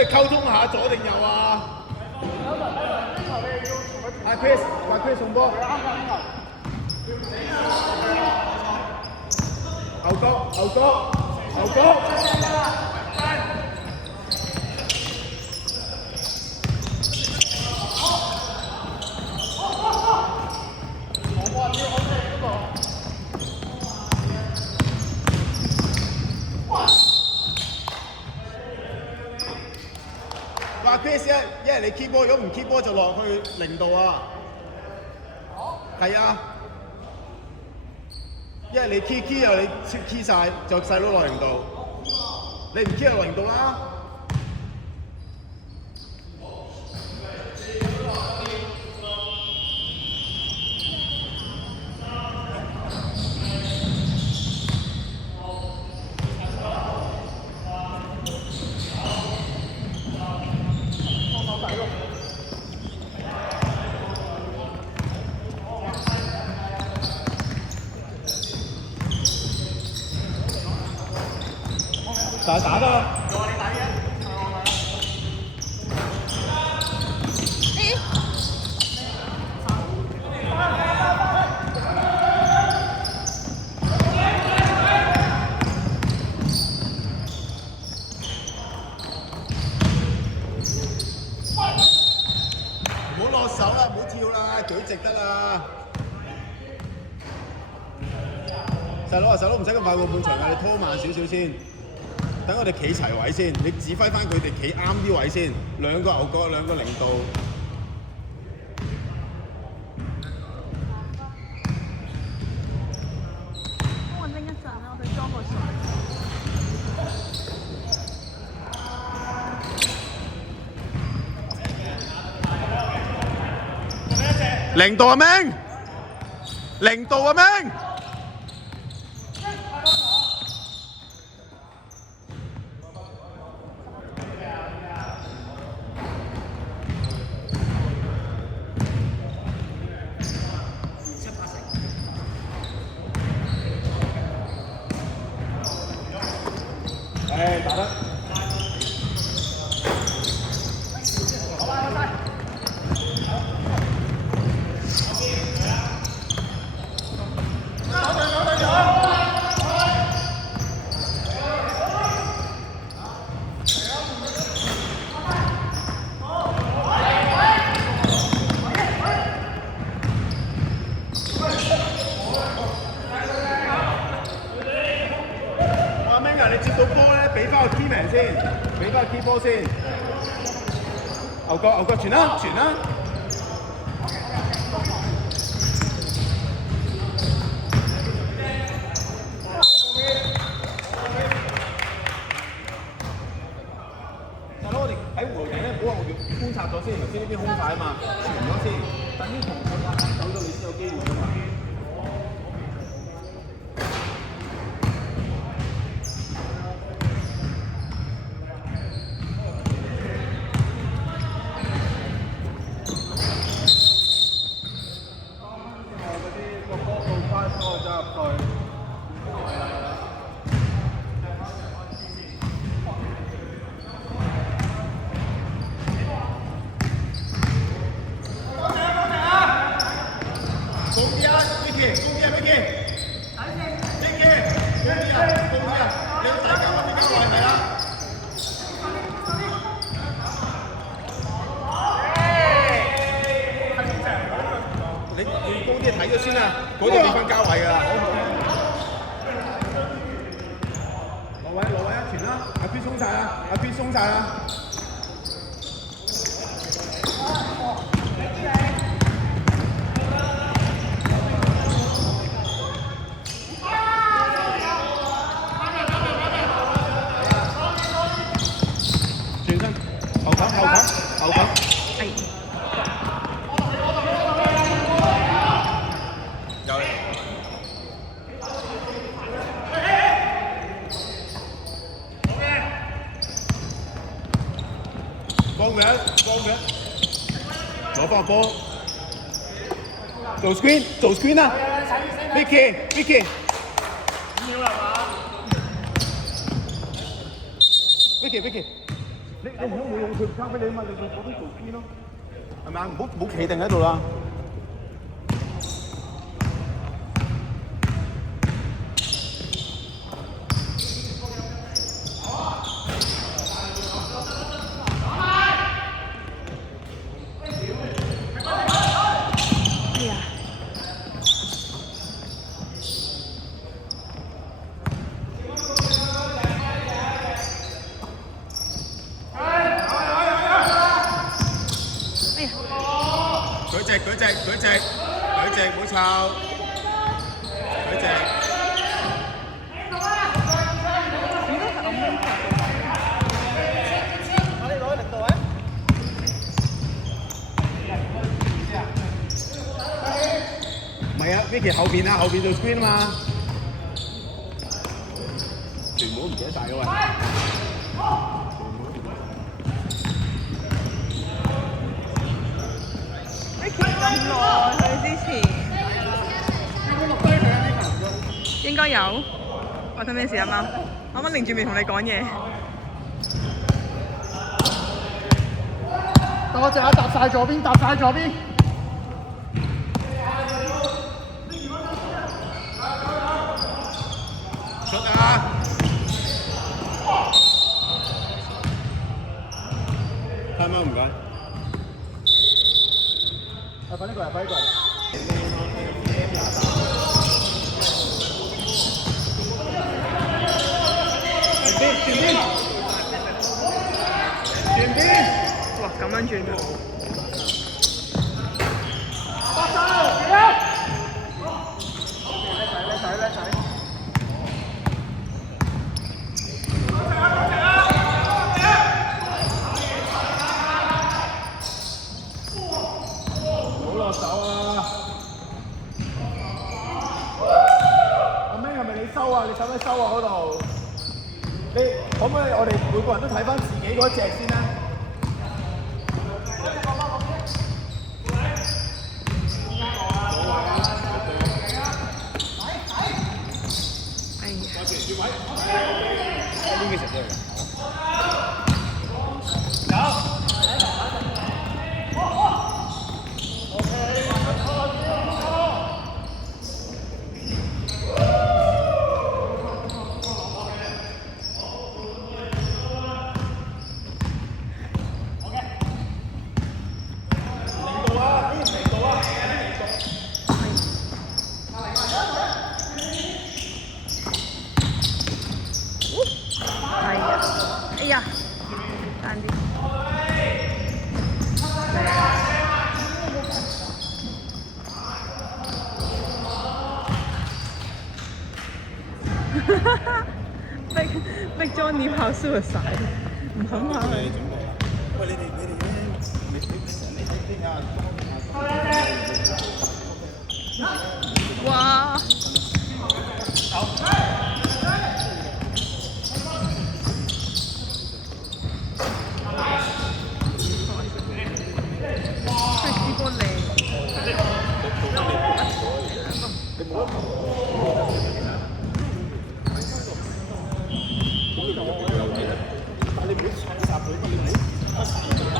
以溝通下左定右啊？阿 Chris， 阿 Chris 送波。牛角，牛角，牛角。話 Chris 一係你 keep 波，如果唔 keep 波就落去0度啊。係啊。一係你 key 又你 key 晒，就細佬落0度。你唔 key 就0度啦。打得啦！唔好落手啦，唔好跳啦，舉直得啦。細佬唔使咁快過半場啊，你拖慢少少先。等我哋企齊位先，你指揮翻佢哋企啱啲位先，兩個牛角，兩個0度。幫我拎一陣啦，我哋裝個水。0度啊明，0度啊明。打得。阿明啊，你接到波咧，俾翻個 key man 先，俾翻個 key 波先。牛角傳啦，傳啦。大佬，我哋喺弧形咧，唔好話我哋觀察咗先，頭先呢邊空晒啊嘛，傳咗先，等啲同學打走咗，你先有機會㗎嘛。你高啲睇咗先啊，嗰度地方交位㗎啦。攞位一傳啦，阿 B 鬆晒啦，阿 B 鬆晒啦。轉身，後球。幫佢，攞翻個波，做 screen 啦 ，Vicky， Vicky，你唔好冇用佢唔交俾你啊嘛，你去嗰邊做邊咯，係咪啊？唔好企定喺度啦。哎呀！舉直，唔好抄，舉直。應該係咁樣拍我哋攞力度啊！唔係啊，Vicky 後邊啊，後邊做 screen 啊嘛，全部都唔記得晒嘅喂。Vicky 咁耐，佢之前應該有。發生咩事啊媽？啱啱擰住面同你講嘢。多謝啊！搭晒左邊，搭晒左邊。出啊！睇唔該。啊，快啲過嚟，快啲過嚟。轉邊！哇，咁樣轉嘅。好落手啊！阿 May 係咪你收啊？你使唔使收啊？嗰度？你可唔可以我哋每個人都睇翻自己嗰隻先咧？邊個食咗嚟？哎呀，爭啲。逼 Johnny 跑 suicide， 唔肯跑佢。喂，你哋哇！但你唔好踩殺佢，你唔好。